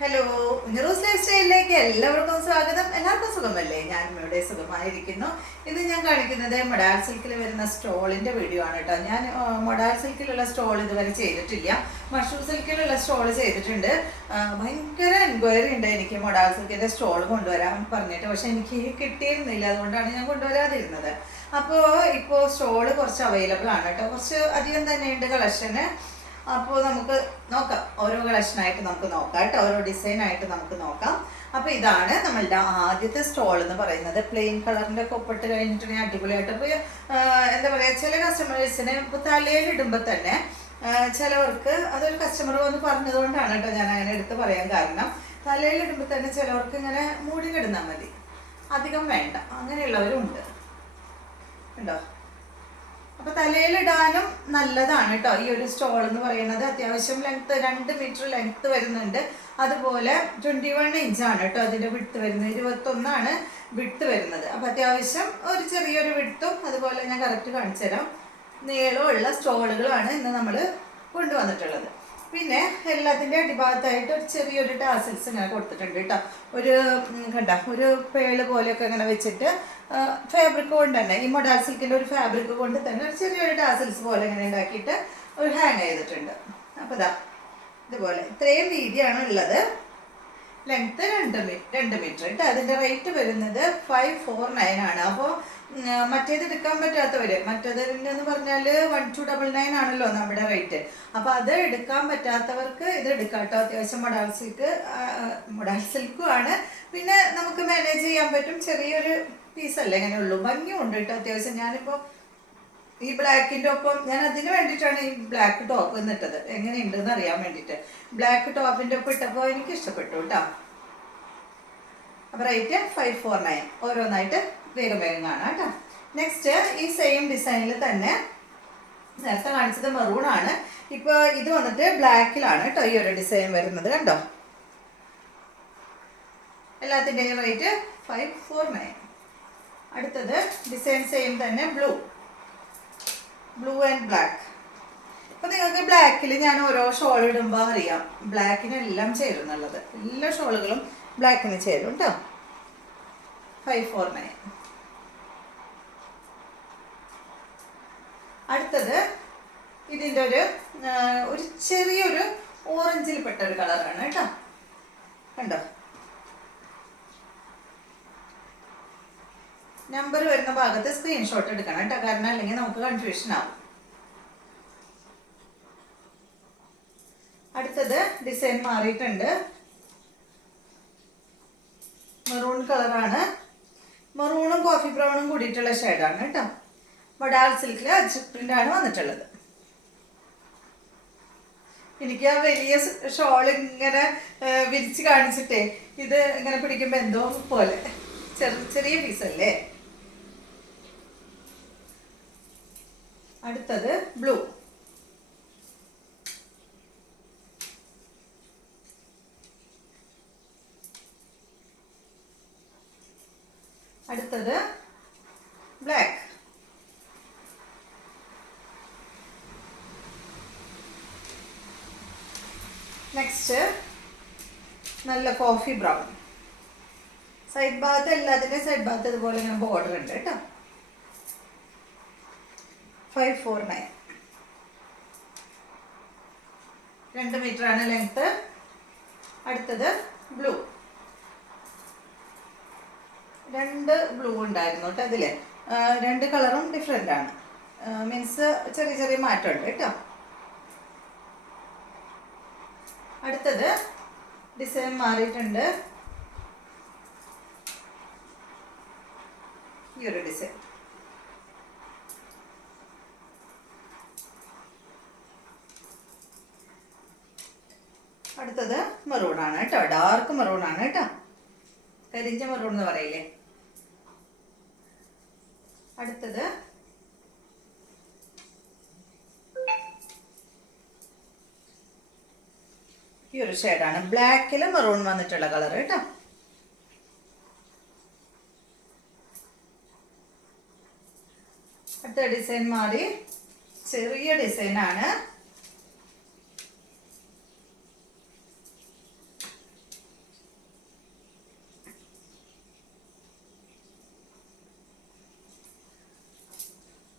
Hello, നിറൂസ് life സ്റ്റൈലിലേക്ക് എല്ലാവർക്കും സ്വാഗതം. എല്ലാവർക്കും സുഖമല്ലേ? ഞാനും ഇവിടെ സുഖമായിരിക്കുന്നു. ഇന്ന് ഞാൻ കാണിക്കുന്നത് മൊഡാൾ സിൽക്കിൽ വരുന്ന സ്റ്റോളിന്റെ വീഡിയോ ആണ് കേട്ടോ. ഞാൻ മൊഡാൾ സിൽക്കിലുള്ള സ്റ്റോൾ ഇതുവരെ ചെയ്തിട്ടില്ല. മഷ്റൂം സിൽക്കിലുള്ള സ്റ്റോൾ ചെയ്തിട്ടുണ്ട്. ഭയങ്കര എൻക്വയറി ഉണ്ട് എനിക്ക് മൊഡാൾ സിൽക്കിന്റെ സ്റ്റോൾ കൊണ്ടുവരാൻ പറഞ്ഞിട്ട്. പക്ഷെ എനിക്ക് കിട്ടിയിരുന്നില്ല, അതുകൊണ്ടാണ് ഞാൻ കൊണ്ടുവരാതിരുന്നത്. ഇപ്പോൾ സ്റ്റോൾ കുറച്ച് അവൈലബിൾ ആണ് കേട്ടോ. കുറച്ച് അധികം തന്നെയുണ്ട് കളക്ഷന്. അപ്പോൾ നമുക്ക് നോക്കാം, ഓരോ കളക്ഷനായിട്ട് നമുക്ക് നോക്കാം കേട്ടോ, ഓരോ ഡിസൈനായിട്ട് നമുക്ക് നോക്കാം. അപ്പോൾ ഇതാണ് നമ്മളുടെ ആദ്യത്തെ സ്റ്റോൾ എന്ന് പറയുന്നത്. പ്ലെയിൻ കളറിൻ്റെ ഒക്കെ ഒപ്പിട്ട് കഴിഞ്ഞിട്ടുണ്ടെങ്കിൽ അടിപൊളിയായിട്ട്. അപ്പോൾ എന്താ പറയുക, ചില കസ്റ്റമേഴ്സിന് ഇപ്പോൾ തലയിലിടുമ്പോൾ തന്നെ ചിലവർക്ക് അതൊരു കസ്റ്റമർ വന്ന് പറഞ്ഞതുകൊണ്ടാണ് കേട്ടോ ഞാൻ അങ്ങനെ എടുത്ത് പറയാൻ കാരണം. തലയിലിടുമ്പോൾ തന്നെ ചിലവർക്ക് ഇങ്ങനെ മൂടി കിടന്നാൽ മതി, അധികം വേണ്ട, അങ്ങനെയുള്ളവരും ഉണ്ട് ഉണ്ടോ. അപ്പോൾ തലയിലിടാനും നല്ലതാണ് കേട്ടോ ഈ ഒരു സ്റ്റോൾ എന്ന് പറയുന്നത്. അത്യാവശ്യം ലെങ്ത്ത് 2 മീറ്റർ ലെങ്ത്ത് വരുന്നുണ്ട്. അതുപോലെ 21 ഇഞ്ചാണ് കേട്ടോ അതിൻ്റെ വിഡ്ത്ത് വരുന്നത്. 21 വിഡ്ത്ത് വരുന്നത്. അപ്പോൾ അത്യാവശ്യം ഒരു ചെറിയൊരു വിഡ്ത്തും അതുപോലെ ഞാൻ കറക്റ്റ് കാണിച്ചു തരാം, നീളമുള്ള സ്റ്റോളുകളാണ് ഇന്ന് നമ്മൾ കൊണ്ടുവന്നിട്ടുള്ളത്. പിന്നെ എല്ലാത്തിൻ്റെ അടിഭാഗത്തായിട്ട് ഒരു ചെറിയൊരു ടാസിൽസ് ഇങ്ങനെ കൊടുത്തിട്ടുണ്ട് കേട്ടോ. ഒരു പേള് പോലെയൊക്കെ ഇങ്ങനെ വെച്ചിട്ട് ഫാബ്രിക് കൊണ്ട് തന്നെ, ഈ മൊഡാൾ സിൽക്കിൻ്റെ ഒരു ഫാബ്രിക് കൊണ്ട് തന്നെ ഒരു ചെറിയൊരു ടാസിൽസ് പോലെ ഇങ്ങനെ ഉണ്ടാക്കിയിട്ട് ഒരു ഹാങ് ചെയ്തിട്ടുണ്ട്. അപ്പോൾ ഇതുപോലെ ഇത്രയും വീതിയാണ് ഉള്ളത്. ലെങ്ത്ത് 2 മീറ്റർ കേട്ടോ. അതിൻ്റെ റേറ്റ് വരുന്നത് 549 ആണ്. അപ്പോൾ മറ്റേത് എടുക്കാൻ പറ്റാത്തവര്, മറ്റേതെന്ന് പറഞ്ഞാൽ 1299 ആണല്ലോ നമ്മുടെ റേറ്റ്. അപ്പോൾ അത് എടുക്കാൻ പറ്റാത്തവർക്ക് ഇത് എടുക്കാം കേട്ടോ. അത്യാവശ്യം മൊഡാൾ സിൽക്കും ആണ്. പിന്നെ നമുക്ക് മാനേജ് ചെയ്യാൻ പറ്റും. ചെറിയൊരു പീസല്ലേ ഇങ്ങനെ ഉള്ളൂ, ഭംഗിയുണ്ട് കേട്ടോ അത്യാവശ്യം. ഞാനിപ്പോൾ ഈ ബ്ലാക്കിൻ്റെ ഒപ്പം ഞാൻ അതിന് വേണ്ടിയിട്ടാണ് ഈ ബ്ലാക്ക് ടോപ്പ് എന്നിട്ടത്, എങ്ങനെയുണ്ടെന്ന് അറിയാൻ വേണ്ടിയിട്ട്. ബ്ലാക്ക് ടോപ്പിൻ്റെ ഒപ്പം ഇട്ടപ്പോൾ എനിക്ക് ഇഷ്ടപ്പെട്ടു കേട്ടോ. അപ്പോൾ റേറ്റ് 549. ഓരോന്നായിട്ട് വേഗം കാണാം കേട്ടോ. നെക്സ്റ്റ് ഈ സെയിം ഡിസൈനിൽ തന്നെ നേരത്തെ കാണിച്ചത് മെറൂൺ ആണ്. ഇപ്പോൾ ഇത് വന്നിട്ട് ബ്ലാക്കിലാണ് കേട്ടോ ഈ ഒരു ഡിസൈൻ വരുന്നത്. കണ്ടോ, എല്ലാത്തിൻ്റെയും റേറ്റ് 549. അടുത്തത് ഡിസൈൻ സെയിം തന്നെ ബ്ലൂ ആൻഡ് ബ്ലാക്ക്. അപ്പോൾ നിങ്ങൾക്ക് ബ്ലാക്കിൽ ഞാൻ ഓരോ ഷോൾ ഇടുമ്പോൾ അറിയാം ബ്ലാക്കിനെല്ലാം ചേരുന്നുള്ളത്. എല്ലാ ഷോളുകളും ബ്ലാക്കിന് ചേരും കേട്ടോ. 549. അടുത്തത് ഇതിൻ്റെ ഒരു ചെറിയൊരു ഓറഞ്ചിൽ പെട്ട ഒരു കളറാണ് കേട്ടോ. കണ്ടോ, നമ്പർ വരുന്ന ഭാഗത്ത് സ്ക്രീൻഷോട്ട് എടുക്കണം കേട്ടോ, കാരണം അല്ലെങ്കിൽ നമുക്ക് കൺഫ്യൂഷൻ ആവും. അടുത്തത് ഡിസൈൻ മാറിയിട്ടുണ്ട്. മെറൂൺ കളറാണ്. മെറൂണും കോഫി ബ്രൗണും കൂടിയിട്ടുള്ള ഷെയ്ഡാണ് കേട്ടോ. മൊഡാൾ സിൽക്കിൽ അജ്രക് പ്രിൻ്റാണ് വന്നിട്ടുള്ളത്. എനിക്ക് ആ വലിയ ഷോൾ ഇങ്ങനെ വിരിച്ച് കാണിച്ചിട്ടേ ഇത് ഇങ്ങനെ പിടിക്കുമ്പോൾ എന്തോ പോലെ, ചെറിയ പീസല്ലേ. അടുത്തത് ബ്ലൂ. അടുത്തത് ബ്ലാക്ക്. നെക്സ്റ്റ് നല്ല കോഫി ബ്രൗൺ. സൈഡ് ഭാഗത്ത് എല്ലാത്തിൻ്റെ സൈഡ് ഭാഗത്ത് ഇതുപോലെ ഇങ്ങനെ ബോർഡർ ഉണ്ട് കേട്ടോ. 549. 2 മീറ്ററാണ് ലെങ്ത്ത്. അടുത്തത് ബ്ലൂ. 2 ബ്ലൂ ഉണ്ടായിരുന്നു കേട്ടോ അതിൽ. 2 കളറും ഡിഫറെൻ്റ് ആണ്, മീൻസ് ചെറിയ മാറ്റമുണ്ട് കേട്ടോ. അടുത്തത് ഡിസൈൻ മാറിയിട്ടുണ്ട്. ഈ ഒരു ഡിസൈൻ. അടുത്തത് മെറൂൺ ആണ് കേട്ടോ, ഡാർക്ക് മെറൂൺ ആണ് കേട്ടോ, കരിഞ്ച മെറൂൺ എന്ന് പറയില്ലേ. അടുത്തത് ഈ ഒരു ഷെയ്ഡാണ്, ബ്ലാക്കിൽ മെറൂൺ വന്നിട്ടുള്ള കളർ കേട്ടോ. അടുത്ത ഡിസൈൻ മാറി, ചെറിയ ഡിസൈനാണ്.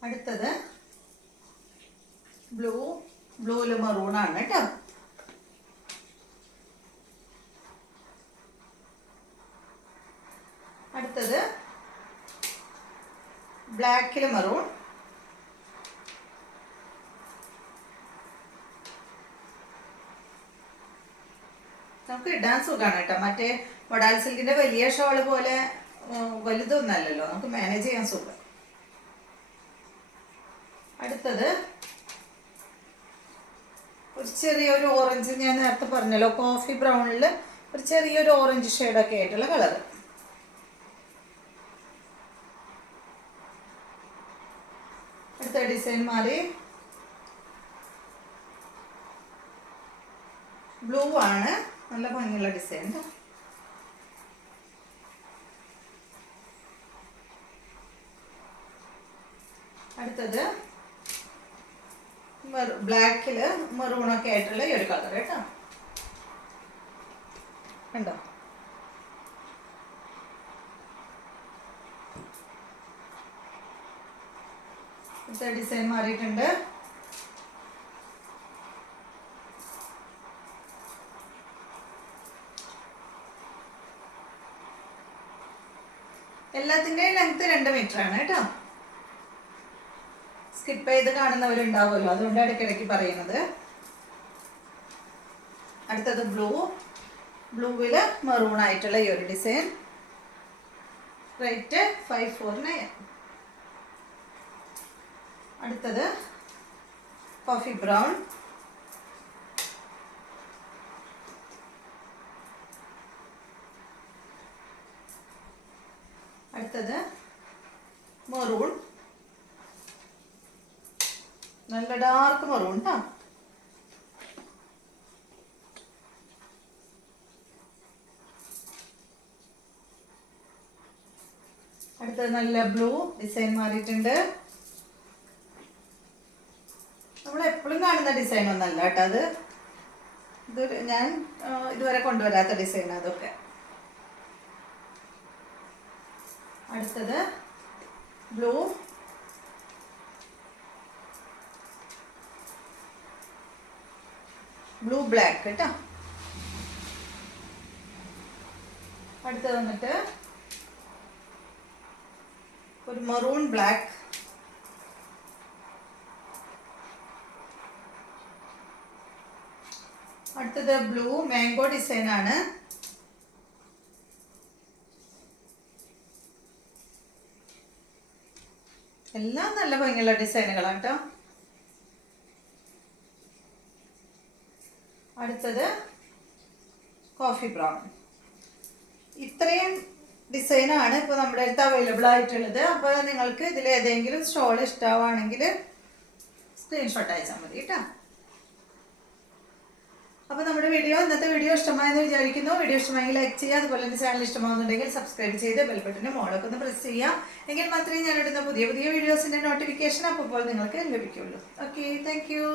അടുത്തത് ബ്ലൂല് മറൂണാണ് കേട്ടോ. അടുത്തത് ബ്ലാക്കില് മറൂൺ. നമുക്ക് ഇടാൻ സുഖമാണ് കേട്ടോ. മറ്റേ മൊഡാൽ സിൽക്കിന്റെ വലിയ ഷോള് പോലെ വലുതൊന്നല്ലല്ലോ, നമുക്ക് മാനേജ് ചെയ്യാൻ സുഖം. അടുത്തത് ഒരു ചെറിയൊരു ഓറഞ്ച്, ഞാൻ നേരത്തെ പറഞ്ഞല്ലോ കോഫി ബ്രൗണിൽ ഒരു ചെറിയൊരു ഓറഞ്ച് ഷെയ്ഡൊക്കെ ആയിട്ടുള്ള കളറ്. അടുത്ത ഡിസൈൻ മാറി ബ്ലൂ ആണ്, നല്ല ഭംഗിയുള്ള ഡിസൈൻ. അടുത്തത് ബ്ലാക്കില് മെറൂണൊക്കെ ആയിട്ടുള്ള ഈ ഒരു കളർ കേട്ടോ, കണ്ടോ. അടുത്ത ഡിസൈൻ മാറിയിട്ടുണ്ട്. എല്ലാത്തിൻ്റെയും ലെങ്ത് 2 മീറ്റർ ആണ് കേട്ടോ. സ്കിപ്പ് ചെയ്ത് കാണുന്നവരുണ്ടാവുമല്ലോ, അതുകൊണ്ട് ഇടയ്ക്കിടയ്ക്ക് പറയുന്നത്. അടുത്തത് ബ്ലൂവില് മെറൂൺ ആയിട്ടുള്ള ഈ ഒരു ഡിസൈൻ. റേറ്റ് 549. അടുത്തത് കോഫി ബ്രൗൺ. അടുത്തത് മെറൂൺ, നല്ല ഡാർക്ക് മെറൂൺ ട്ടോ. അടുത്തത് നല്ല ബ്ലൂ ഡിസൈൻ മാറിയിട്ടുണ്ട്. നമ്മൾ എപ്പോഴും കാണുന്ന ഡിസൈൻ ഒന്നല്ല കേട്ടോ, അത് ഞാൻ ഇതുവരെ കൊണ്ടുവരാത്ത ഡിസൈൻ അതൊക്കെ. അടുത്തത് ബ്ലൂ ബ്ലാക്ക് കേട്ടോ. അടുത്തത് വന്നിട്ട് ഒരു മെറൂൺ ബ്ലാക്ക്. അടുത്തത് ബ്ലൂ മാംഗോ ഡിസൈൻ ആണ്. എല്ലാം നല്ല ഭംഗിയുള്ള ഡിസൈനുകളാണ് കേട്ടോ. അടുത്തത് കോഫി ബ്രൗൺ. ഇത്രയും ഡിസൈനാണ് ഇപ്പോൾ നമ്മുടെ അടുത്ത് അവൈലബിൾ ആയിട്ടുള്ളത്. അപ്പോൾ നിങ്ങൾക്ക് ഇതിൽ ഏതെങ്കിലും സ്റ്റോൾ ഇഷ്ടമാണെങ്കിൽ സ്ക്രീൻഷോട്ട് അയച്ചാൽ മതി കേട്ടോ. അപ്പോൾ നമ്മുടെ ഇന്നത്തെ വീഡിയോ ഇഷ്ടമായെന്ന് വിചാരിക്കുന്നു. വീഡിയോ ഇഷ്ടമായെങ്കിൽ ലൈക്ക് ചെയ്യുക. അതുപോലെ എൻ്റെ ചാനൽ ഇഷ്ടമാകുന്നുണ്ടെങ്കിൽ സബ്സ്ക്രൈബ് ചെയ്ത് ബെൽ ബട്ടൻ്റെ മോളൊക്കെ ഒന്ന് പ്രസ് ചെയ്യുക. എങ്കിൽ മാത്രമേ ഞാനിടുന്ന പുതിയ വീഡിയോസിൻ്റെ നോട്ടിഫിക്കേഷൻ അപ്പോൾ നിങ്ങൾക്ക് ലഭിക്കുള്ളൂ. Okay, thank you.